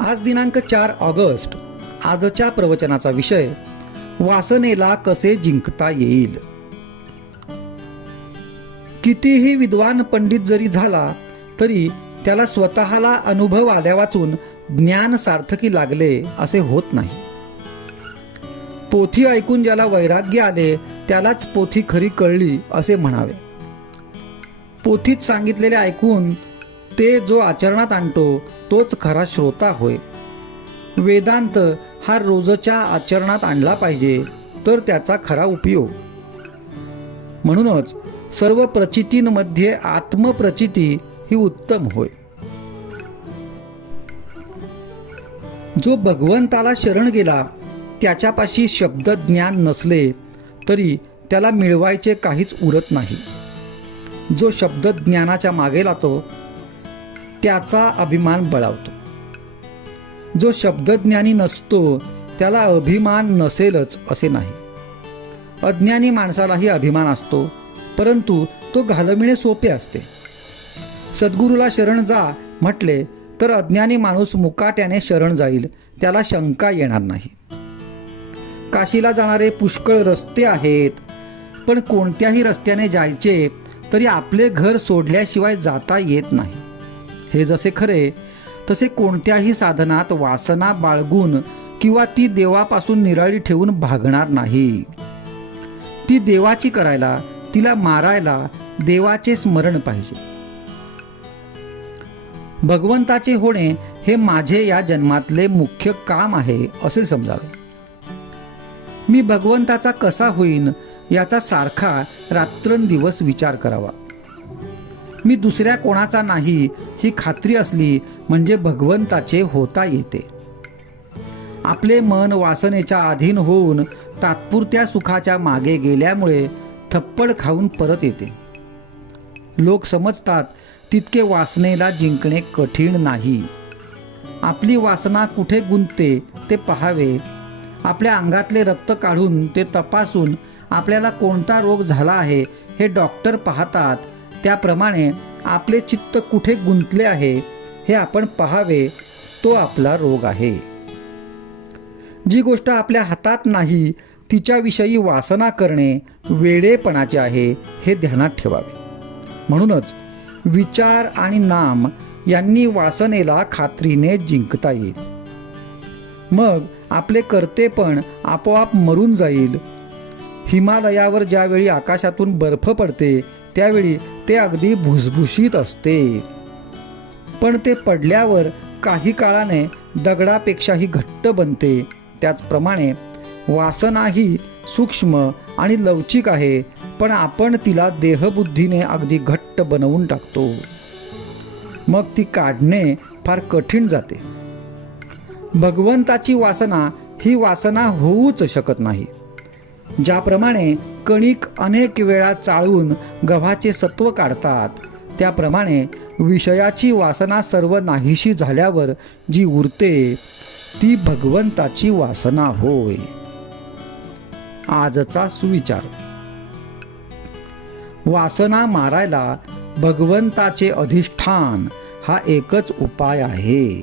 आज दिनांक 4 ऑगस्ट. आजच्या प्रवचनाचा विषय वासनेला कसे जिंकता येईल. कितीही विद्वान पंडित जरी झाला तरी त्याला स्वतःला अनुभव आल्या वाचून ज्ञान सार्थकी लागले असे होत नाही. पोथी ऐकून ज्याला वैराग्य आले त्यालाच पोथी खरी कळली असे म्हणावे. पोथीत सांगितलेले ऐकून ते जो आचरणात आणतो तोच खरा श्रोता होय. वेदांत हा रोजच्या आचरणात आणला पाहिजे तर त्याचा खरा उपयोग. म्हणूनच सर्व प्रचितींमध्ये आत्मप्रचिती ही उत्तम होय. जो भगवंताला शरण गेला त्याच्यापाशी शब्द ज्ञान नसले तरी त्याला मिळवायचे काहीच उरत नाही. जो शब्द ज्ञानाच्या मागे लागतो त्याचा अभिमान बळावतो. जो शब्दज्ञानी नसतो त्याला अभिमान नसेलच असे नाही. अज्ञानी माणसालाही अभिमान असतो, परंतु तो घालविणे सोपे असते. सद्गुरूला शरण जा म्हटले तर अज्ञानी माणूस मुकाट्याने शरण जाईल, त्याला शंका येणार नाही. काशीला जाणारे पुष्कळ रस्ते आहेत, पण कोणत्याही रस्त्याने जायचे तरी आपले घर सोडल्याशिवाय जाता येत नाही. हे जसे खरे तसे कोणत्याही साधनात वासना बाळगून किंवा ती देवापासून निराळी ठेवून भागणार नाही. ती देवाची करायला, तिला मारायला देवाचे स्मरण पाहिजे. भगवंताचे होणे हे माझे या जन्मातले मुख्य काम आहे असे समजावे. मी भगवंताचा कसा होईन याचा सारखा रात्रंदिवस विचार करावा. मी दुसऱ्या कोणाचा नाही ही खात्री असली म्हणजे भगवंताचे होता येते. आपले मन वासनेच्या अधीन होऊन तात्पुरत्या सुखाच्या मागे गेल्यामुळे थप्पड खाऊन परत येते. लोक समजतात तितके वासनेला जिंकणे कठीण नाही. आपली वासना कुठे गुंतते ते पहावे. आपल्या अंगातले रक्त काढून ते तपासून आपल्याला कोणता रोग झाला आहे हे डॉक्टर पाहतात. त्याप्रमाणे आपले चित्त कुठे गुंतले आहे हे आपण पहावे, तो आपला रोग आहे. जी गोष्ट आपल्या हातात नाही तिच्याविषयी वासना करणे वेडेपणाचे आहे हे ध्यानात ठेवावे. म्हणूनच विचार आणि नाम यांनी वासनेला खात्रीने जिंकता येईल. मग आपले कर्तेपण आपोआप मरून जाईल. हिमालयावर ज्यावेळी आकाशातून बर्फ पडते त्यावेळी ते अगदी भुसभुशीत असते, पण ते पडल्यावर काही काळाने दगडापेक्षाही घट्ट बनते. त्याचप्रमाणे वासनाही सूक्ष्म आणि लवचिक आहे, पण आपण तिला देहबुद्धीने अगदी घट्ट बनवून टाकतो. मग ती काढणे फार कठीण जाते. भगवंताची वासना ही वासना होऊच शकत नाही. ज्याप्रमाणे कणिक अनेक वेळा चाळून गव्हाचे सत्व काढतात, त्याप्रमाणे विषयाची वासना सर्व नाहीशी झाल्यावर जी उरते ती भगवंताची वासना होय. आजचा सुविचार. वासना मारायला भगवंताचे अधिष्ठान हा एकच उपाय आहे.